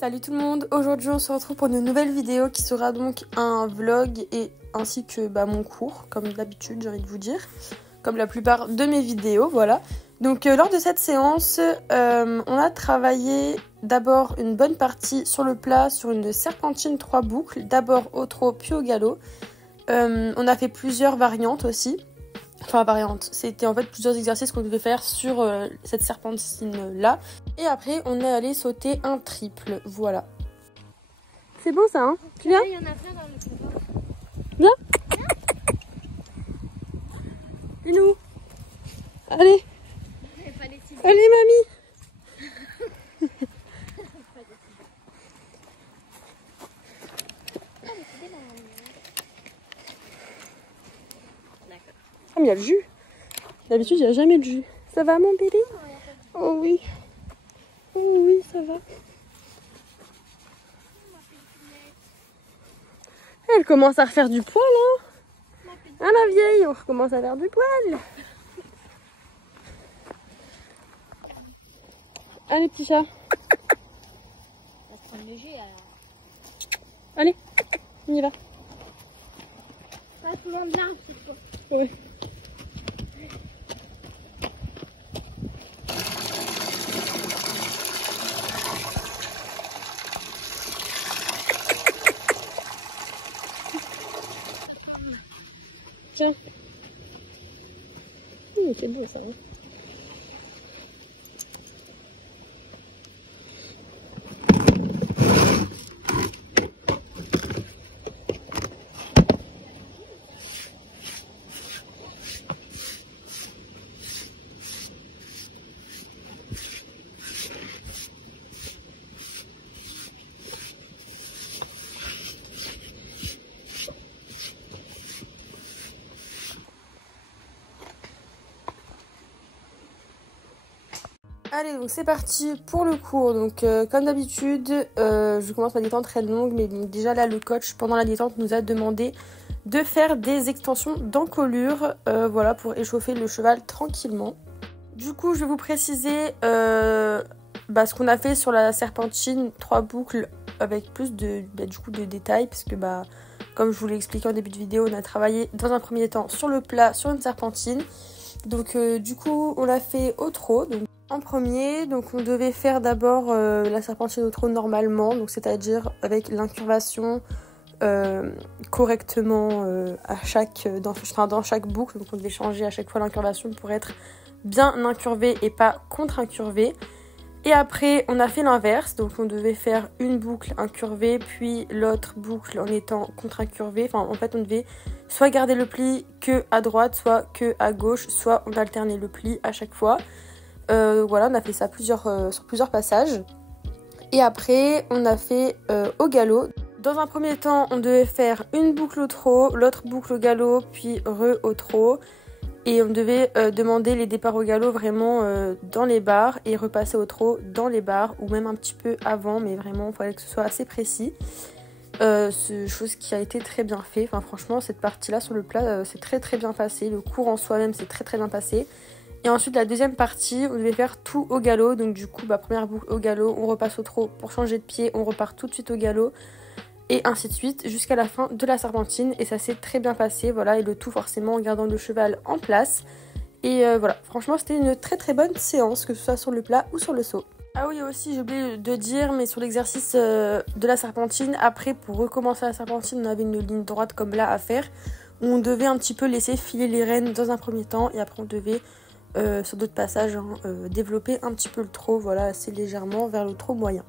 Salut tout le monde, aujourd'hui on se retrouve pour une nouvelle vidéo qui sera donc un vlog et ainsi que mon cours, comme d'habitude j'ai envie de vous dire, comme la plupart de mes vidéos, voilà. Donc lors de cette séance, on a travaillé d'abord une bonne partie sur le plat sur une serpentine 3 boucles, d'abord au trot puis au galop. On a fait plusieurs variantes aussi. Enfin, variante, c'était en fait plusieurs exercices qu'on devait faire sur cette serpentine là. Et après, on est allé sauter un triple, voilà. C'est beau ça, hein? Tu viens? Il y en a plein dans le couloir. Viens? Lilou! Allez! Allez, mamie! Ah, mais il y a le jus! D'habitude, il n'y a jamais de jus. Ça va, mon bébé? Oh oui! Oh oui, ça va. Elle commence à refaire du poil, hein? Ah, la vieille, on recommence à faire du poil. Allez, petit chat. Allez, on y va. Pas tout le monde là, c'est quoi? Oui. Tiens. C'est beau ça. Hein. Allez, donc c'est parti pour le cours. Donc comme d'habitude, je commence ma détente très longue, mais bon, déjà là le coach pendant la détente nous a demandé de faire des extensions d'encolure, voilà, pour échauffer le cheval tranquillement. Du coup, je vais vous préciser ce qu'on a fait sur la serpentine 3 boucles avec plus de de détails, parce que comme je vous l'ai expliqué en début de vidéo, on a travaillé dans un premier temps sur le plat, sur une serpentine. Donc du coup, on l'a fait au trot. Donc, en premier, donc on devait faire d'abord la serpentine au trot normalement, donc c'est-à-dire avec l'incurvation correctement dans chaque boucle. Donc on devait changer à chaque fois l'incurvation pour être bien incurvé et pas contre-incurvé. Et après, on a fait l'inverse, donc on devait faire une boucle incurvée, puis l'autre boucle en étant contre-incurvée. Enfin, en fait, on devait soit garder le pli que à droite, soit que à gauche, soit on alternait le pli à chaque fois. Voilà, on a fait ça sur plusieurs passages. Et après, on a fait au galop. Dans un premier temps, on devait faire une boucle au trot, l'autre boucle au galop, puis au trot. Et on devait demander les départs au galop vraiment dans les barres et repasser au trot dans les barres ou même un petit peu avant, mais vraiment il fallait que ce soit assez précis. C'est chose qui a été très bien fait. Enfin franchement cette partie là sur le plat c'est très bien passé. Le cours en soi-même c'est très bien passé. Et ensuite la deuxième partie on devait faire tout au galop. Donc du coup première boucle au galop, on repasse au trot pour changer de pied, on repart tout de suite au galop. Et ainsi de suite jusqu'à la fin de la serpentine. Et ça s'est très bien passé, voilà. Et le tout forcément en gardant le cheval en place. Et voilà, franchement c'était une très bonne séance, que ce soit sur le plat ou sur le saut. Ah oui aussi, j'ai oublié de dire, mais sur l'exercice de la serpentine, après pour recommencer la serpentine, on avait une ligne droite comme là à faire, où on devait un petit peu laisser filer les rênes dans un premier temps, et après on devait, sur d'autres passages, développer un petit peu le trot, voilà, assez légèrement vers le trot moyen.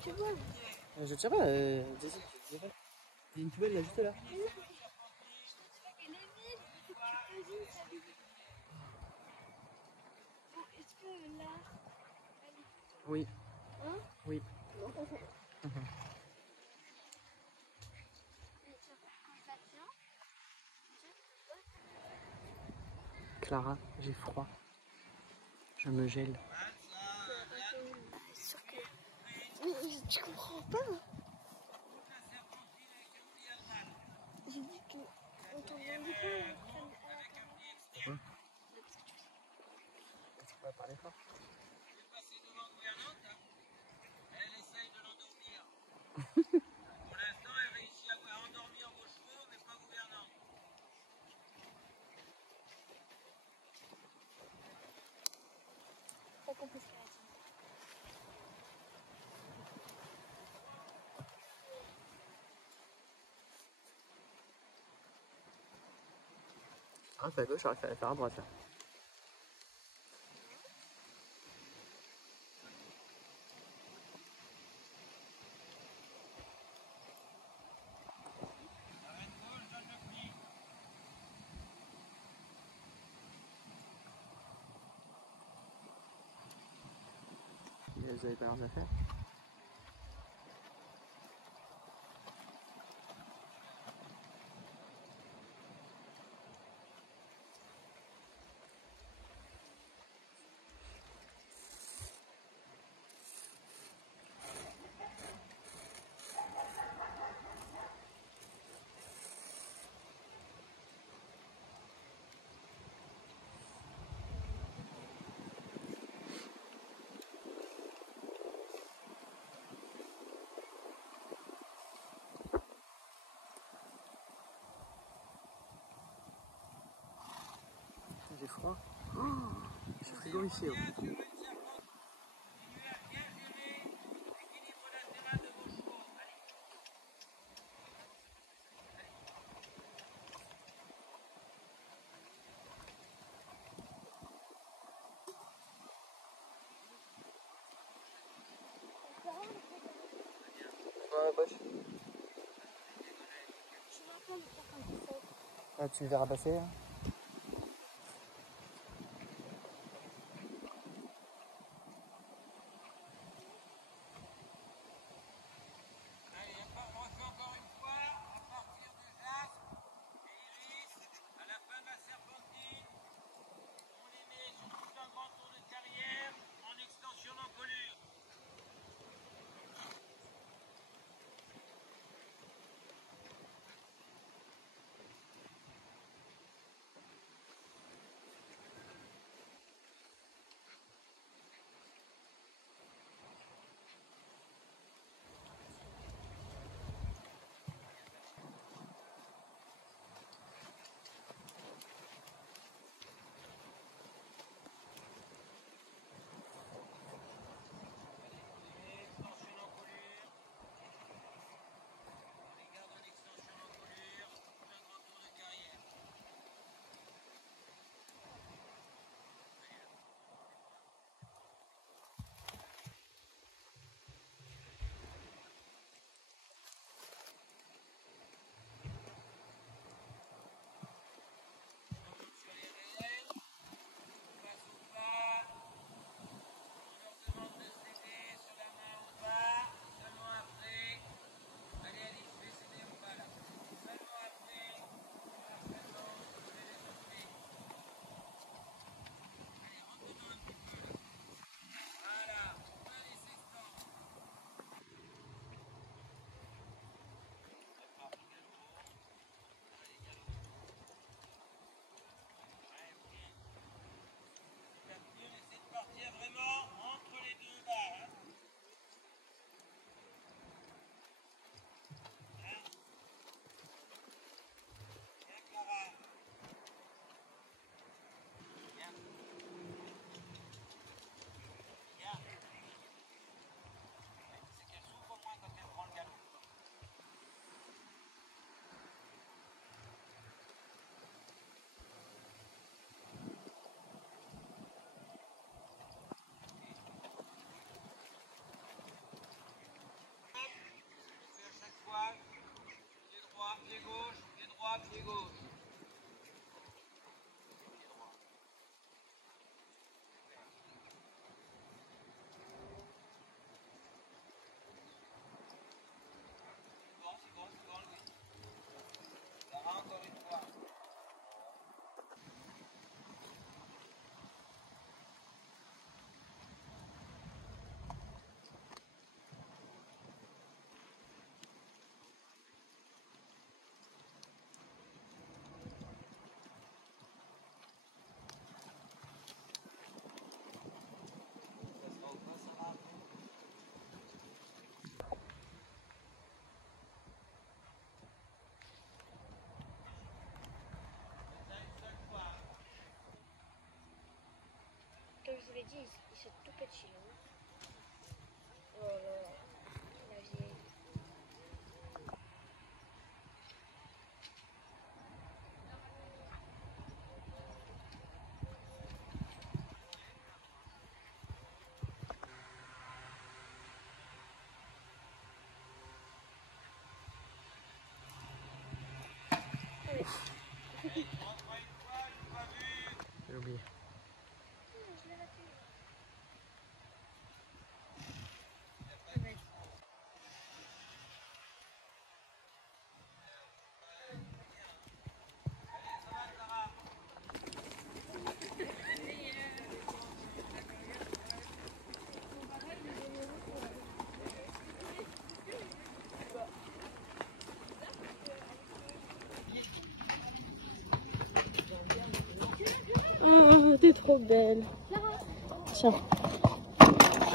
tu vois. Je tiens pas, Jessie, je dirais. Il y a une poubelle là, juste là. Elle est vide. Tu cuisines ça vide. Bon, est-ce que là, elle est... Oui. Hein? Oui. Non. Mais ça, quand ça tient, Clara, j'ai froid. Je me gèle. c'est sûr que... Mais tu comprends pas. J'ai dit que on t'entendait pas. Pourquoi? Parce qu'on va parler fort. Passer devant gouvernante, elle essaye de l'endormir. Pour l'instant, elle réussit à endormir vos chevaux, mais pas gouvernante. Pas compris ce qu'elle a dit. Ah, c'est à gauche, j'aurais fait faire à droite là. Arrête gauche, donne le pli. Vous avez pas leurs affaires? J'ai froid. Oh, c'est frigo ici. Oh. Continuez à bien gérer l'équilibre latéral de vos chevaux. Allez. Ouais, poche. Je me rappelle de faire comme ça. Ah, tu me verras passer hein. Allez, on refait encore une fois, à partir de Jaspe et Iris, à la fin de la serpentine, on les met sur tout un grand tour de carrière en extension d'encolure. comme je vous l'ai dit, ils sont tout petits. Hein. Oh là là, la vieille. J'ai oublié. Oh, t'es trop belle. Tiens.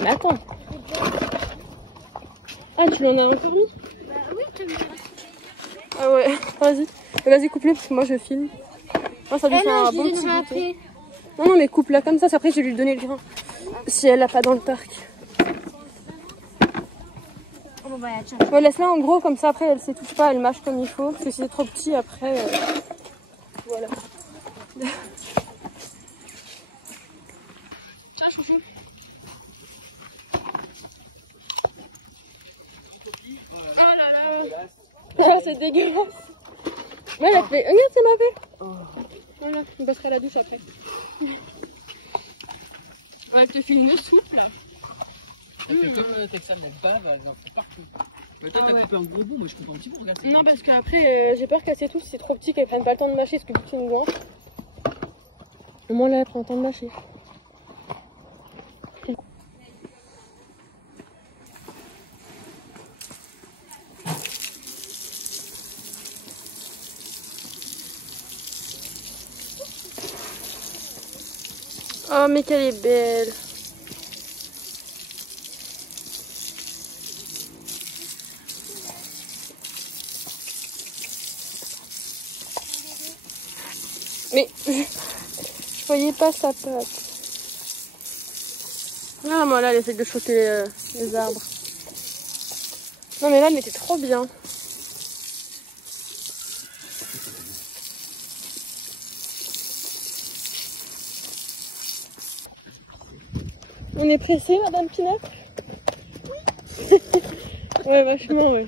Mais attends. Ah, tu l'en as encore mis? Bah oui, tu me diras. Ah ouais, vas-y. Vas-y, coupe-le parce que moi je filme. Moi, ça lui fait un bon petit goûter. après. Non, non, mais coupe-la comme ça, après je vais lui donner le grain. Si elle l'a pas dans le parc. Oh bon, bah tiens. Ouais, laisse-la en gros, comme ça après elle s'étouffe pas, elle mâche comme il faut. Parce que si c'est trop petit, après. Voilà. Tiens, chouchou. Oh là là. Oh, c'est dégueulasse. Ouais, elle a fait. Regarde, c'est ma fait. Voilà, on passera à la douche après. Ouais, elle te fait une soupe là. Elle fait comme Texan, elle bave, elle en fait partout. Mais toi, Ah t'as ouais. coupé un gros bout, moi je coupe un petit bout, regarde. Non, parce qu'après, j'ai peur qu'elle s'étouffe, c'est trop petit, qu'elle prenne pas le temps de mâcher, parce que vu que c'est une gouange. Au moins là, elle prend le temps de mâcher. Oh, mais qu'elle est belle. Mais je voyais pas sa patte. Ah, moi là, elle essaie de choquer les arbres. Non, mais là, elle était trop bien. On est pressé, Madame Pinard? Oui. Ouais, vachement, ouais.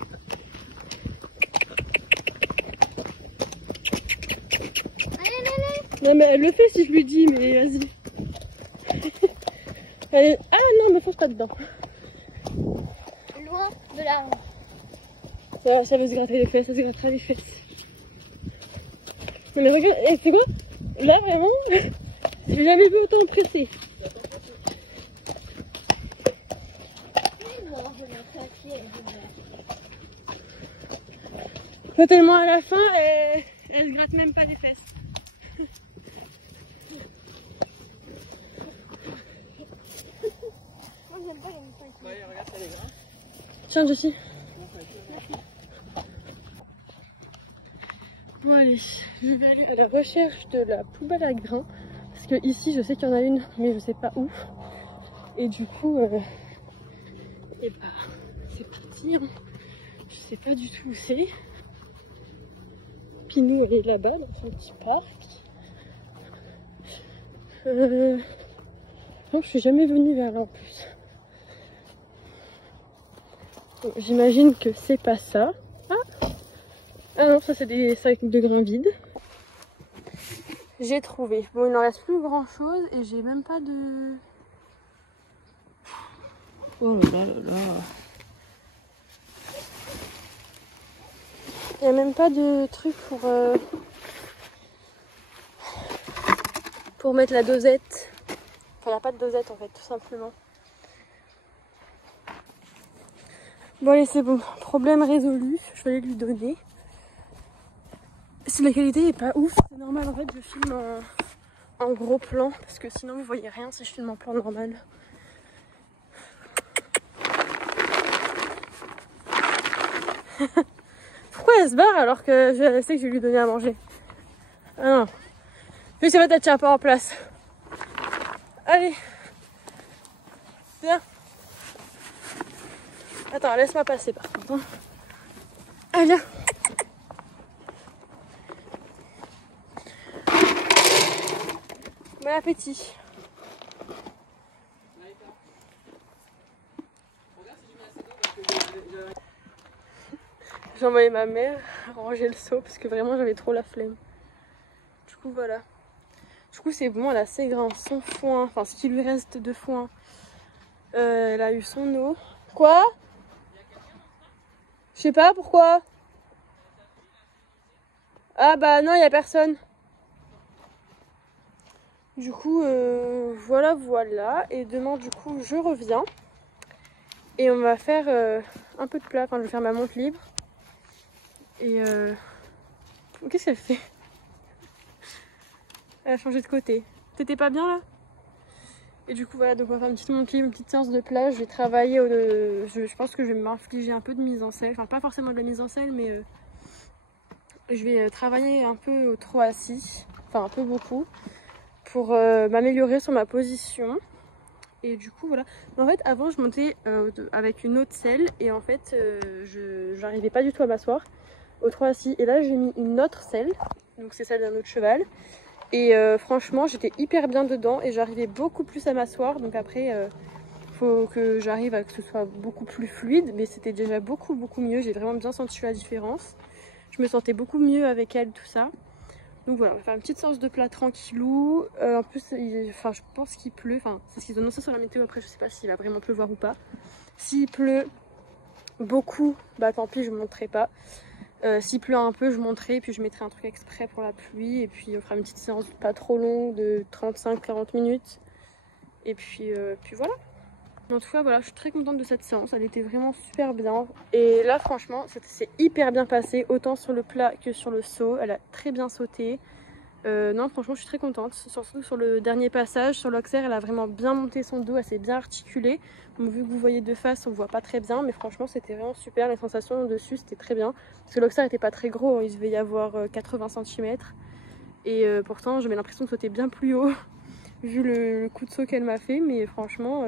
Non mais elle le fait si je lui dis, mais vas-y. Ah non, mais fonce pas dedans. Loin de l'arbre. Ça veut se gratter les fesses, ça se grattera les fesses. Non mais regarde, c'est quoi? Là vraiment, j'ai jamais vu autant pressé. Pas tellement à la fin, elle gratte même pas les fesses. Moi j'aime pas les moutons. Ouais, regarde, t'as les grains. Tiens, Jessie. Bon allez, je vais aller à la recherche de la poubelle à grains. Parce que ici, je sais qu'il y en a une, mais je sais pas où. Et du coup, et bah, c'est parti. Hein. Je sais pas du tout où c'est. Pinou, elle est là-bas, dans son petit parc. Non, je suis jamais venue vers là en plus. J'imagine que c'est pas ça. Ah non, ça c'est des sacs de grains vides. J'ai trouvé. Bon, il n'en reste plus grand chose et j'ai même pas de... Oh là là là. Il n'y a même pas de truc pour mettre la dosette. Enfin, il n'y a pas de dosette en fait, tout simplement. Bon allez, c'est bon. Problème résolu. Je vais aller lui donner. Si la qualité est pas ouf, c'est normal en fait, je filme en gros plan. Parce que sinon vous voyez rien si je filme en plan normal. Pourquoi elle se barre alors que je sais que je vais lui donner à manger? Ah non. Puis c'est vrai, elle tient pas en place. Allez, Viens. Attends, laisse-moi passer par contre. Hein. Allez, viens. Bon appétit. J'ai envoyé ma mère ranger le seau parce que vraiment j'avais trop la flemme. Du coup voilà. Du coup c'est bon, elle a ses grains, son foin, enfin ce qui lui reste de foin. Elle a eu son eau. Quoi? Je sais pas pourquoi. Ah bah non, il y a personne. Du coup voilà. Et demain du coup je reviens. Et on va faire un peu de plat. Enfin je vais faire ma monte libre. Et qu'est-ce qu'elle fait? Elle a changé de côté. T'étais pas bien là? Et du coup voilà, donc on va faire une petite monte libre, une petite séance de plage. Je vais travailler, je pense que je vais m'infliger un peu de mise en selle. Enfin pas forcément de la mise en selle, mais je vais travailler un peu au trot assis. Enfin un peu beaucoup. Pour m'améliorer sur ma position. Et du coup voilà. En fait avant je montais avec une autre selle. Et en fait je n'arrivais pas du tout à m'asseoir au trot assis. Et là j'ai mis une autre selle. Donc c'est celle d'un autre cheval. Et franchement j'étais hyper bien dedans et j'arrivais beaucoup plus à m'asseoir. Donc après faut que j'arrive à que ce soit beaucoup plus fluide. Mais c'était déjà beaucoup mieux. J'ai vraiment bien senti la différence. Je me sentais beaucoup mieux avec elle, tout ça. Donc voilà, on va faire une petite séance de plat tranquillou. En plus je pense qu'il pleut. Enfin c'est ce qu'ils ont annoncé sur la météo. Après je sais pas s'il va vraiment pleuvoir ou pas. S'il pleut beaucoup, bah tant pis je ne monterai pas. S'il pleut un peu, je monterai, puis je mettrai un truc exprès pour la pluie. Et puis on fera une petite séance pas trop longue de 35-40 minutes. Et puis voilà. En tout cas, voilà, je suis très contente de cette séance. Elle était vraiment super bien. Et là, franchement, c'est hyper bien passé, autant sur le plat que sur le saut. Elle a très bien sauté. Non, franchement, je suis très contente. Surtout sur le dernier passage, sur l'Auxerre, elle a vraiment bien monté son dos, elle s'est bien articulée. Donc, vu que vous voyez de face, on voit pas très bien, mais franchement, c'était vraiment super. Les sensations dessus, c'était très bien. Parce que l'Auxerre n'était pas très gros, hein. Il devait y avoir 80 cm. Et pourtant, j'avais l'impression de sauter bien plus haut, vu le coup de saut qu'elle m'a fait. Mais franchement,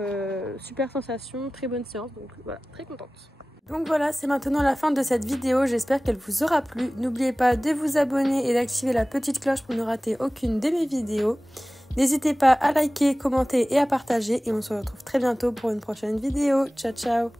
super sensation, très bonne séance. Donc voilà, très contente. Donc voilà, c'est maintenant la fin de cette vidéo, j'espère qu'elle vous aura plu. N'oubliez pas de vous abonner et d'activer la petite cloche pour ne rater aucune de mes vidéos. N'hésitez pas à liker, commenter et à partager et on se retrouve très bientôt pour une prochaine vidéo. Ciao ciao!